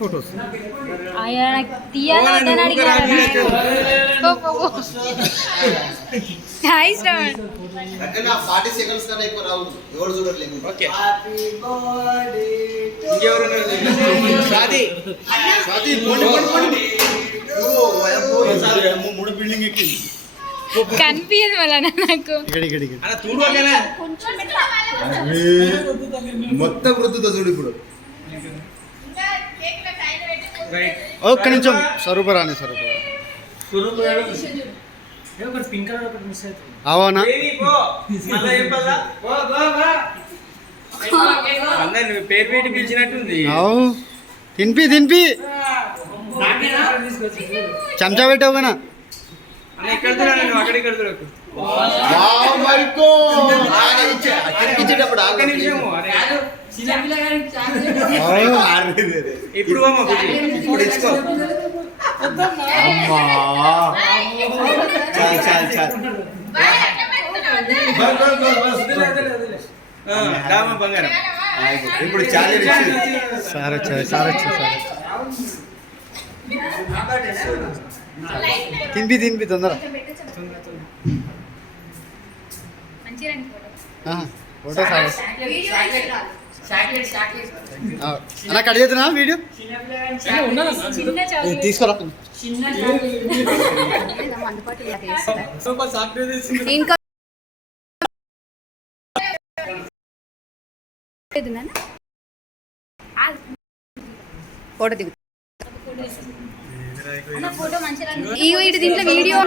Photos ఆయన నాకు తీయాలా వద్దని అడిగారు పో, పో, పో. హాయ్ శ్రవణ్ అంటే నా ఫార్టీ సెకండ్స్ కన్నా ఎక్కువ రావు ఎవరు చూడట్లేదు ఓకే స్వాతి స్వాతి పోండి పోండి పోండి ఓ, వయబ్బో, ఈసారి ఏమో మూడు బిల్డింగ్ ఎక్కింది కనిపించదు మళ్ళా నాకు ఇక్కడ ఇక్కడ ఇక్కడ అలా చూడగానే మొత్తం వృద్ధుతో చూడు ఇప్పుడు ఒక్క నిమిషం. స్వరూప రాని స్వరూప పింక్ కలర్ ఒకటి మిస్ అవుతుంది. అవునా పేరు పెట్టి పిలిచినట్టుంది. అవు. తినిపి తినిపి. చెంచా పెట్టావు కదా. ఇచ్చేటప్పుడు ఇప్పుడు. ఇప్పుడు ఇచ్చుకో అమ్మా చాలు చాలు చాలు బంగారం. ఇప్పుడు ఇచ్చేది సార్ వచ్చారు సార్ వచ్చారు సార్. తినిపి తినిపి తొందర మంచిగా ఫోటో అన్న కట్ చేస్తున్నా వీడియో? తీసుకోరా. ఇంకా ఫోటో దిగు. ఫోటో మంచిగా ఇగో ఇటు దీంట్లో వీడియో